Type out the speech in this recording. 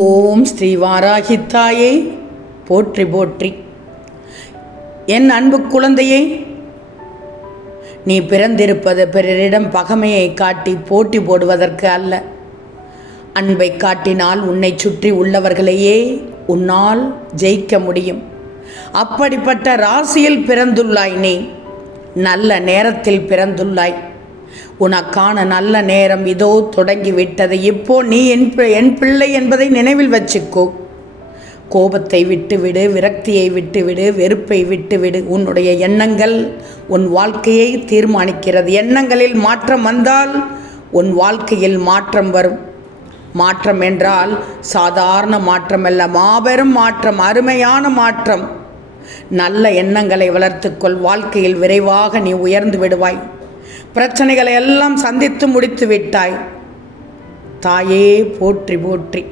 ஓம் ஸ்ரீ வாராகித்தாயே போற்றி போற்றி. என் அன்பு குழந்தையே, நீ பிறந்திருப்பது பிறரிடம் பகைமையை காட்டி போட்டி போடுவதற்கு அல்ல. அன்பை காட்டினால் உன்னை சுற்றி உள்ளவர்களையே உன்னால் ஜெயிக்க முடியும். அப்படிப்பட்ட ராசியில் பிறந்துள்ளாய். நீ நல்ல நேரத்தில் பிறந்துள்ளாய். உனக்கான நல்ல நேரம் இதோ தொடங்கிவிட்டது. இப்போ நீ என் பிள்ளை என்பதை நினைவில் வச்சுக்கோ. கோபத்தை விட்டுவிடு, விரக்தியை விட்டுவிடு, வெறுப்பை விட்டுவிடு. உன்னுடைய எண்ணங்கள் உன் வாழ்க்கையை தீர்மானிக்கிறது. எண்ணங்களில் மாற்றம் வந்தால் உன் வாழ்க்கையில் மாற்றம் வரும். மாற்றம் என்றால் சாதாரண மாற்றம் அல்ல, மாபெரும் மாற்றம், அருமையான மாற்றம். நல்ல எண்ணங்களை வளர்த்துக்கொள். வாழ்க்கையில் விரைவாக நீ உயர்ந்து விடுவாய். பிரச்சனைகளை எல்லாம் சந்தித்து முடித்து விட்டாய். தாயே போற்றி போற்றி.